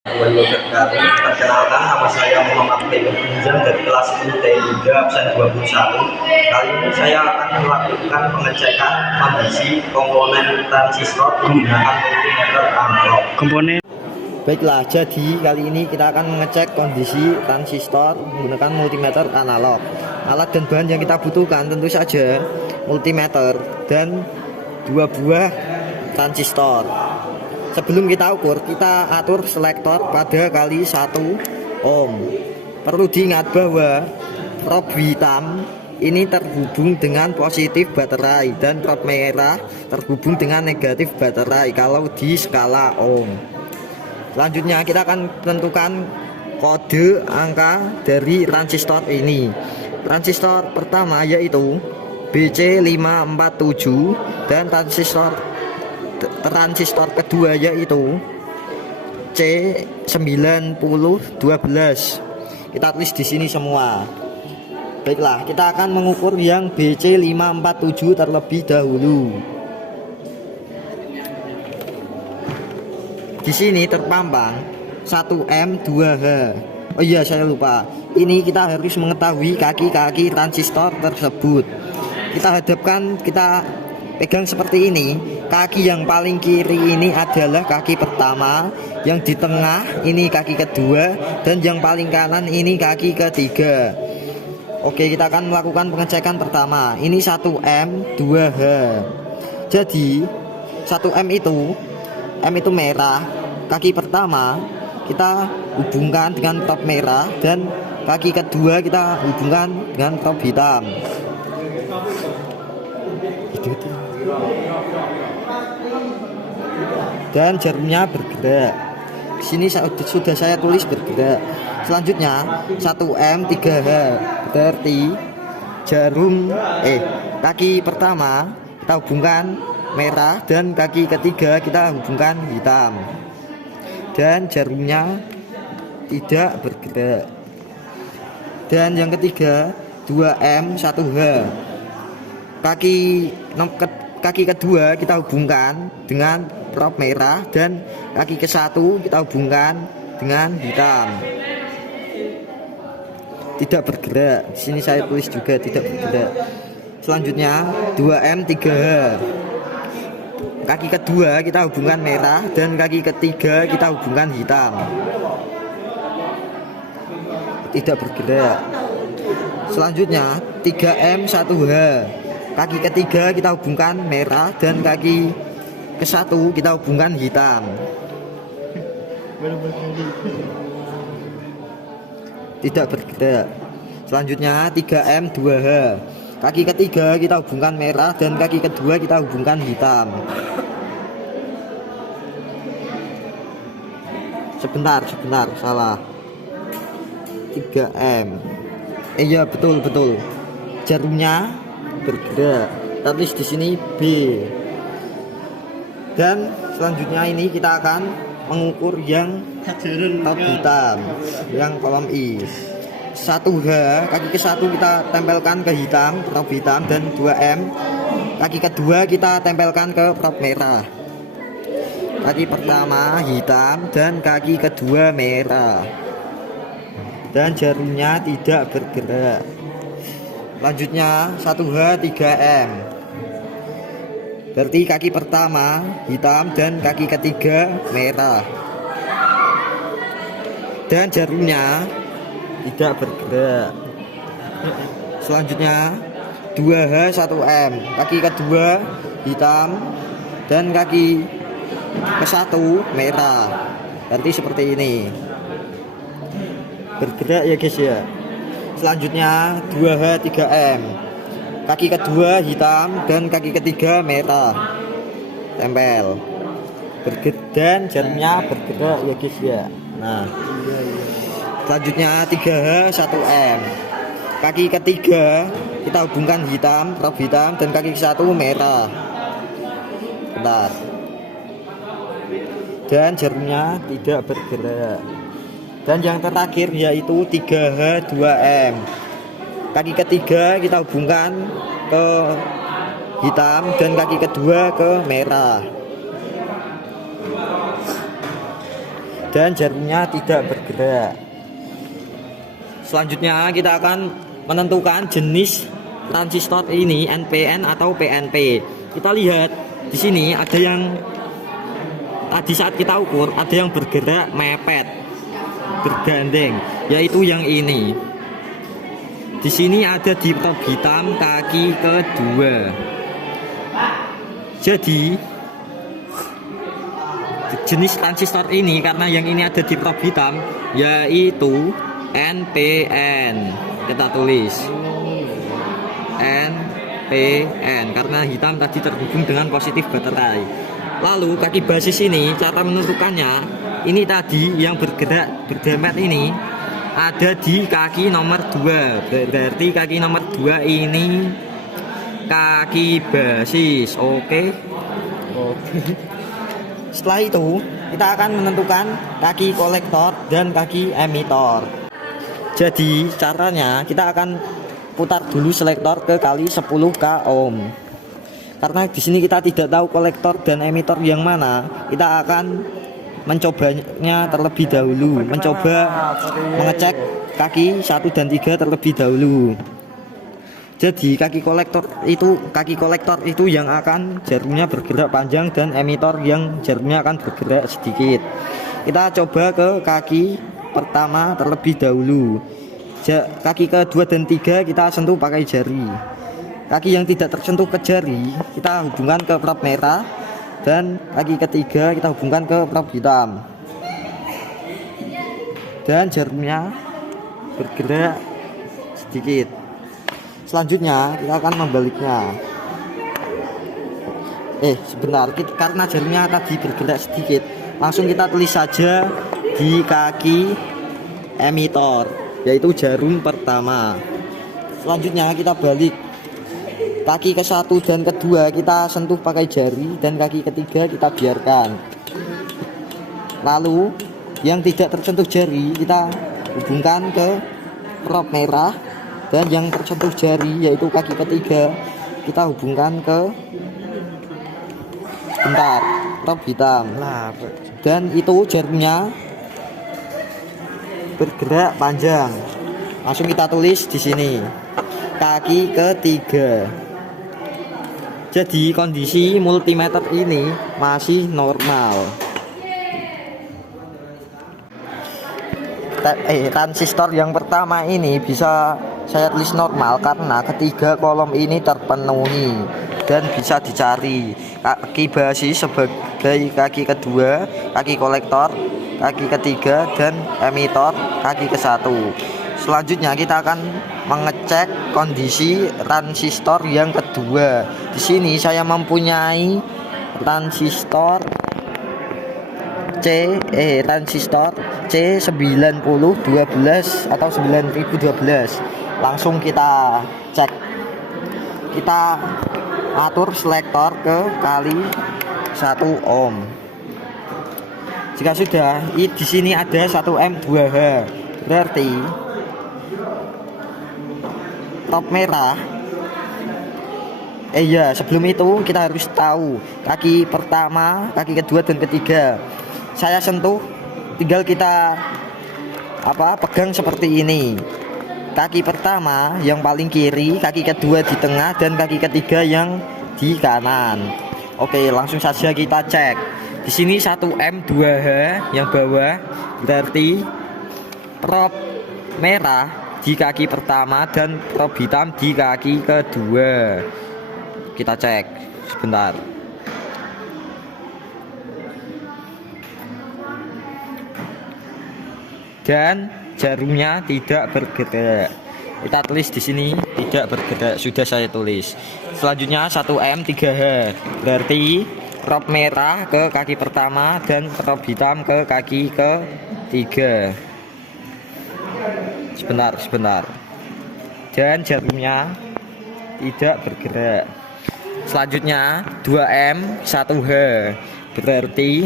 Perkenalkan, nama saya Muhammad Febri dari kelas IPT 3 absen 21. Kali ini saya akan melakukan pengecekan kondisi komponen transistor menggunakan multimeter analog. Baiklah, jadi kali ini kita akan mengecek kondisi transistor menggunakan multimeter analog. Alat dan bahan yang kita butuhkan tentu saja multimeter dan 2 buah transistor. Sebelum kita ukur, kita atur selektor pada kali 1 ohm. Perlu diingat bahwa prob hitam ini terhubung dengan positif baterai dan prob merah terhubung dengan negatif baterai kalau di skala ohm. Selanjutnya kita akan menentukan kode angka dari transistor ini. Transistor pertama yaitu BC547 dan transistor kedua yaitu C9012. Kita tulis di sini semua. Baiklah, kita akan mengukur yang BC547 terlebih dahulu. Di sini terpampang 1M 2H. Oh iya, saya lupa. Ini kita harus mengetahui kaki-kaki transistor tersebut. Kita hadapkan, kita pegang seperti ini. Kaki yang paling kiri ini adalah kaki pertama, yang di tengah ini kaki kedua, dan yang paling kanan ini kaki ketiga. Oke, kita akan melakukan pengecekan pertama. Ini 1M 2H. Jadi 1M itu M itu merah. Kaki pertama kita hubungkan dengan prob merah, dan kaki kedua kita hubungkan dengan prob hitam. Dan jarumnya bergerak. Di sini sudah saya tulis bergerak. Selanjutnya 1M 3H, berarti jarum kaki pertama kita hubungkan merah dan kaki ketiga kita hubungkan hitam. Dan jarumnya tidak bergerak. Dan yang ketiga 2M 1H. Kaki kedua kita hubungkan dengan prob merah dan kaki ke satu kita hubungkan dengan hitam. Tidak bergerak. Di sini saya tulis juga tidak bergerak. Selanjutnya 2M 3H. Kaki kedua kita hubungkan merah dan kaki ketiga kita hubungkan hitam. Tidak bergerak. Selanjutnya 3M 1H. Kaki ketiga kita hubungkan merah dan kaki ke satu kita hubungkan hitam. Tidak bergerak. Selanjutnya 3M 2H. Kaki ketiga kita hubungkan merah dan kaki kedua kita hubungkan hitam. Sebentar, salah. 3M. Iya, betul. Jarumnya bergerak. Tulis di sini B. Dan selanjutnya ini kita akan mengukur yang prob hitam, yang kolom I. 1H, kaki ke satu kita tempelkan ke hitam, prob hitam, dan 2M kaki kedua kita tempelkan ke prob merah. Kaki pertama hitam dan kaki kedua merah. Dan jarumnya tidak bergerak. Lanjutnya 1H 3M. Berarti kaki pertama hitam dan kaki ketiga merah. Dan jarumnya tidak bergerak. Selanjutnya 2H 1M. Kaki kedua hitam dan kaki ke satu merah. Berarti seperti ini. Bergerak ya guys ya. Selanjutnya 2H 3M. Kaki kedua hitam dan kaki ketiga merah. Tempel. Dan jarumnya bergerak ya guys ya. Nah, selanjutnya 3H 1M. Kaki ketiga kita hubungkan hitam, prob hitam, dan kaki ke satu merah. Bentar. Dan jarumnya tidak bergerak. Dan yang terakhir yaitu 3H 2M. Kaki ketiga kita hubungkan ke hitam dan kaki kedua ke merah. dan jarumnya tidak bergerak. Selanjutnya kita akan menentukan jenis transistor ini, NPN atau PNP. Kita lihat di sini ada yang tadi saat kita ukur ada yang bergerak mepet, bergandeng, yaitu yang ini. Di sini ada di top hitam kaki kedua. Jadi jenis transistor ini karena yang ini ada di top hitam yaitu NPN. Kita tulis NPN karena hitam tadi terhubung dengan positif baterai. Lalu kaki basis ini cara menentukannya, ini tadi yang bergerak berdempet ini ada di kaki nomor 2. Berarti kaki nomor 2 ini kaki basis. Oke. Setelah itu kita akan menentukan kaki kolektor dan kaki emitor. Jadi caranya kita akan putar dulu selektor ke kali 10k ohm. Karena di sini kita tidak tahu kolektor dan emitor yang mana, kita akan mencobanya terlebih dahulu, mencoba mengecek kaki 1 dan 3 terlebih dahulu. Jadi kaki kolektor itu yang akan jarumnya bergerak panjang dan emitor yang jarumnya akan bergerak sedikit. Kita coba ke kaki pertama terlebih dahulu. Kaki kedua dan 3 kita sentuh pakai jari. Kaki yang tidak tersentuh ke jari kita hubungkan ke prop merah, dan kaki ketiga kita hubungkan ke prop hitam, dan jarumnya bergerak sedikit. Selanjutnya kita akan membaliknya. Sebentar, karena jarumnya tadi bergerak sedikit, langsung kita tulis saja di kaki emitor, yaitu jarum pertama. Selanjutnya kita balik. Kaki ke-1 dan kedua kita sentuh pakai jari, dan kaki ketiga kita biarkan. Lalu yang tidak tersentuh jari kita hubungkan ke prop merah, dan yang tersentuh jari yaitu kaki ketiga kita hubungkan ke prop hitam. Dan itu jarumnya bergerak panjang. Langsung kita tulis di sini kaki ketiga. Jadi kondisi multimeter ini masih normal. Transistor yang pertama ini bisa saya tulis normal karena ketiga kolom ini terpenuhi dan bisa dicari. Kaki basis sebagai kaki kedua, kaki kolektor kaki ketiga, dan emitor kaki ke-1. Selanjutnya kita akan mengecek kondisi transistor yang kedua. Di sini saya mempunyai transistor C9012 atau 9012. Langsung kita cek. Kita atur selektor ke kali 1 ohm. Jika sudah, di sini ada 1M2H. Berarti top merah. Sebelum itu kita harus tahu kaki pertama, kaki kedua, dan ketiga. Saya sentuh, tinggal kita pegang seperti ini. Kaki pertama yang paling kiri, kaki kedua di tengah, dan kaki ketiga yang di kanan. Oke, langsung saja kita cek. Di sini 1M2H yang bawah, berarti prop merah di kaki pertama dan prop hitam di kaki kedua. Kita cek sebentar. Dan jarumnya tidak bergerak. Kita tulis di sini tidak bergerak, sudah saya tulis. Selanjutnya 1M3H, berarti prop merah ke kaki pertama dan prop hitam ke kaki ketiga. Sebentar. Dan jarumnya tidak bergerak. Selanjutnya 2M1H, berarti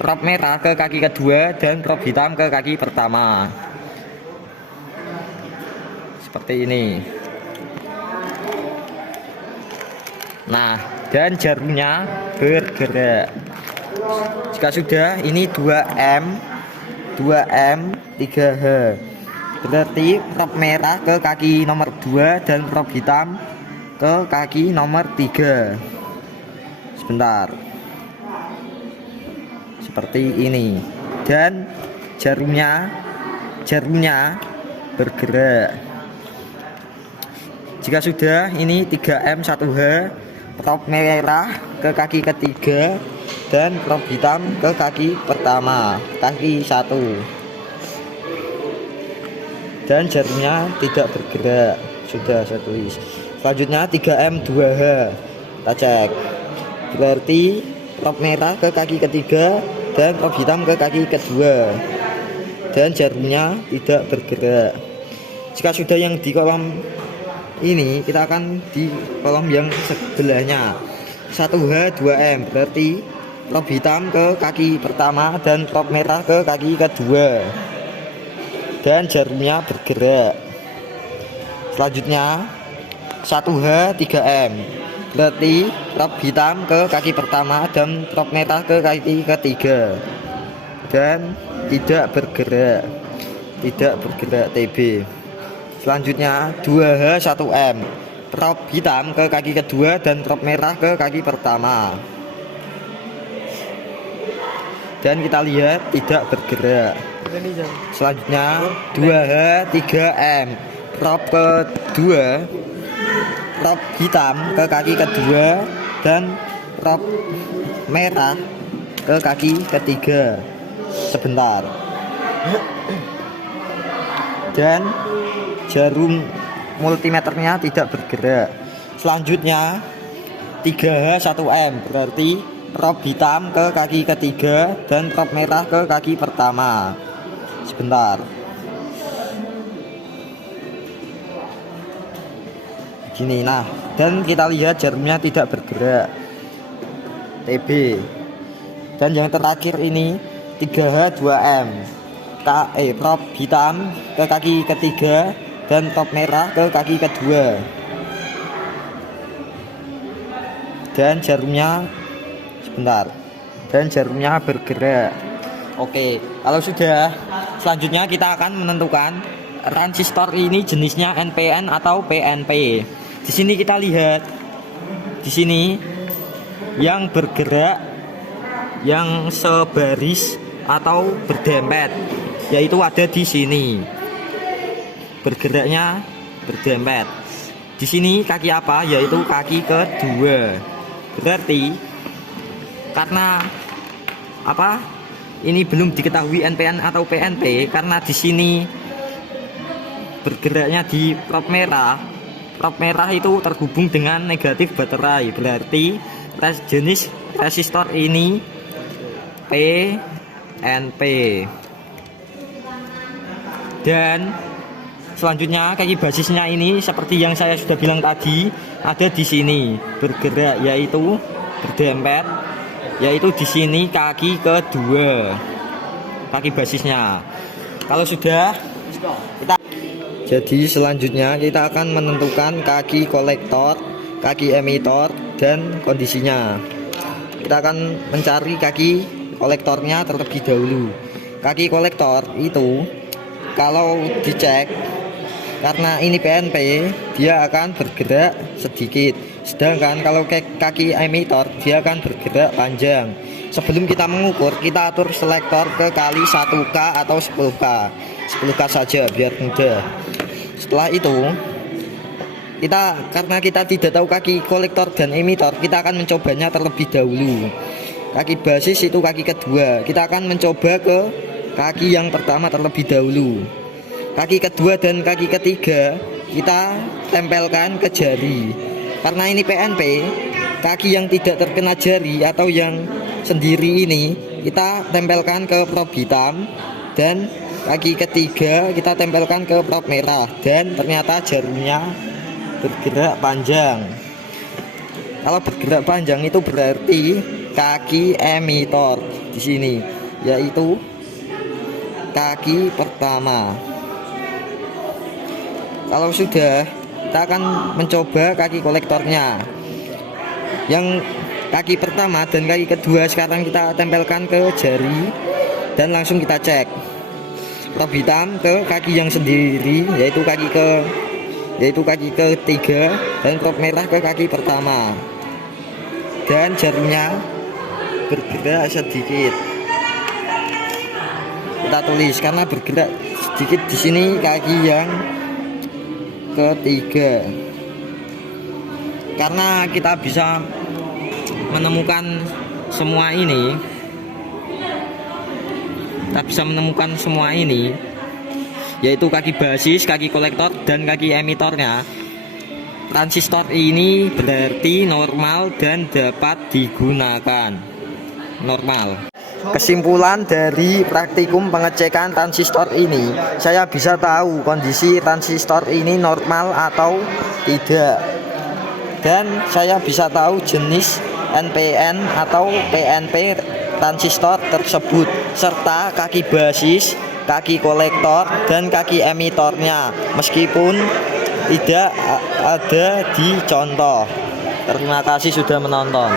prop merah ke kaki kedua dan prop hitam ke kaki pertama. Seperti ini. Nah, dan jarumnya bergerak. Jika sudah, ini 2M 2M 3H. Berarti prop merah ke kaki nomor 2 dan prop hitam ke kaki nomor 3. Sebentar. Seperti ini. Dan jarumnya bergerak. Jika sudah, ini 3M 1H, prop merah ke kaki ketiga dan prop hitam ke kaki pertama, kaki 1. Dan jarumnya tidak bergerak. Sudah saya tulis. Selanjutnya 3M 2H. Kita cek. Berarti prop merah ke kaki ketiga dan prop hitam ke kaki kedua. Dan jarumnya tidak bergerak. Jika sudah yang di kolom ini, kita akan di kolom yang sebelahnya. 1H 2M, berarti prop hitam ke kaki pertama dan prop merah ke kaki kedua. Dan jarumnya bergerak. Selanjutnya 1H 3M, berarti prop hitam ke kaki pertama dan prop merah ke kaki ketiga. Dan tidak bergerak TB. Selanjutnya 2H 1M, prop hitam ke kaki kedua dan prop merah ke kaki pertama. Dan kita lihat tidak bergerak. Selanjutnya 2H 3M, prop kedua, prop hitam ke kaki kedua dan prop merah ke kaki ketiga. Sebentar. Dan jarum multimeternya tidak bergerak. Selanjutnya 3H 1M, berarti prop hitam ke kaki ketiga dan prop merah ke kaki pertama. Sebentar. Gini, nah, dan kita lihat jarumnya tidak bergerak TB. Dan yang terakhir ini 3H 2M, prop hitam ke kaki ketiga dan prop merah ke kaki kedua. Dan jarumnya bergerak. Oke, kalau sudah, selanjutnya kita akan menentukan transistor ini jenisnya NPN atau PNP. Di sini kita lihat, di sini yang bergerak, yang sebaris atau berdempet, yaitu ada di sini. Bergeraknya berdempet. Di sini kaki apa? Yaitu kaki kedua. Berarti karena apa? Ini belum diketahui NPN atau PNP karena di sini bergeraknya di prop merah. Prop merah itu terhubung dengan negatif baterai. Berarti jenis resistor ini PNP. Dan selanjutnya kaki basisnya ini seperti yang saya sudah bilang tadi, ada di sini bergerak, yaitu berdempet, yaitu di sini kaki kedua, kaki basisnya. Kalau sudah, jadi selanjutnya kita akan menentukan kaki kolektor, kaki emitor, dan kondisinya. Kita akan mencari kaki kolektornya terlebih dahulu. Kaki kolektor itu kalau dicek, karena ini PNP, dia akan bergerak sedikit. Sedangkan kalau kaki emitor, dia akan bergerak panjang. Sebelum kita mengukur, kita atur selektor ke kali 1K atau 10K. 10K saja biar mudah. Setelah itu, karena kita tidak tahu kaki kolektor dan emitor, kita akan mencobanya terlebih dahulu. Kaki basis itu kaki kedua, kita akan mencoba ke kaki yang pertama terlebih dahulu. Kaki kedua dan kaki ketiga kita tempelkan ke jari. Karena ini PNP, kaki yang tidak terkena jari atau yang sendiri ini kita tempelkan ke prop hitam, dan kaki ketiga kita tempelkan ke prop merah. Dan ternyata jarumnya bergerak panjang. Kalau bergerak panjang itu berarti kaki emitor di sini, yaitu kaki pertama. Kalau sudah, kita akan mencoba kaki kolektornya. Yang kaki pertama dan kaki kedua sekarang kita tempelkan ke jari dan langsung kita cek. top hitam ke kaki yang sendiri, yaitu kaki ketiga, dan top merah ke kaki pertama. Dan jaringnya bergerak sedikit. Kita tulis karena bergerak sedikit di sini kaki yang ketiga. Karena kita bisa menemukan semua ini, yaitu kaki basis, kaki kolektor, dan kaki emitornya. Transistor ini berarti normal dan dapat digunakan. Normal. Kesimpulan dari praktikum pengecekan transistor ini, saya bisa tahu kondisi transistor ini normal atau tidak, dan saya bisa tahu jenis NPN atau PNP transistor tersebut, serta kaki basis, kaki kolektor, dan kaki emitornya, meskipun tidak ada di contoh. Terima kasih sudah menonton.